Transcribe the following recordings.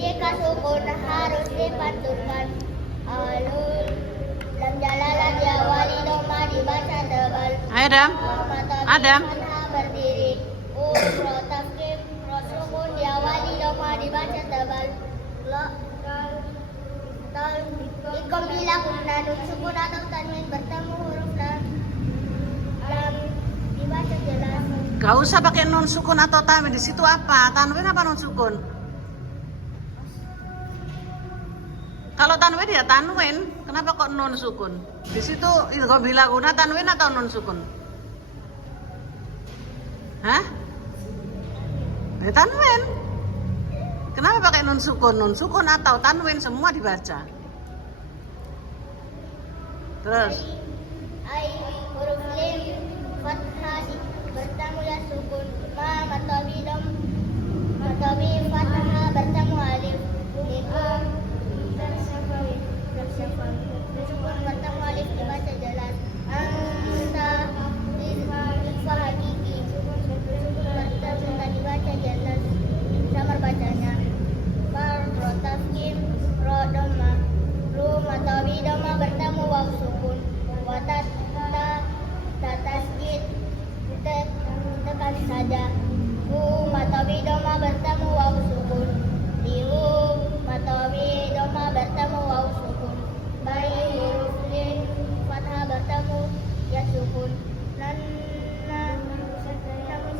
jika sukun harus dipantulkan. Alul lam jalalah diawali doma dibaca tebal. Ayo Adam. Adam. Berdiri. Ro tafkim ro sukun diawali doma dibaca tebal. Lo tal ikom bila kumna nun sukun atau tanwin bertemu huruf lam dibaca jelas. Gak usah pakai nun sukun atau tanwin. Di situ apa? Tanwin apa nun sukun? Kalau tanwin ya tanwin. Kenapa kok nun sukun? Di situ idgham bila guna tanwin atau nun sukun? Hah? Ya tanwin. Kenapa pakai nun sukun? Nun sukun atau tanwin semua dibaca. Terus Ai huruf lim fathah bertemu ya sukun. Ma matabi fathah bertemu alif. Ikum sukun bertemu alif dibaca jelas. Anta ifa hakiki bertemu tak dibaca jelas. Samar bacanya. Far ro tafkim ro doma. Ru matabi doma bertemu waw sukun. Watat tasjid tekan saja. Hu matabi doma bertemu waw sukun. Lihu matabi doma bertemu waw sukun. Bayi huruf lin fathah bertemu ya sukun. Namun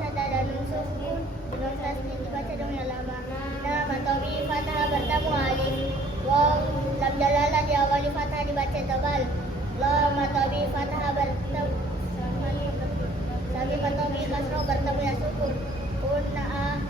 sada dan nun sukun. Nun tasjid dibaca dong yang lama. Nah matabi fathah bertemu alif. Waw lam jalalah diawali fathah dibaca tebal. La matabi fathah bertemu Sami matabi kasro bertemu ya sukun. Unna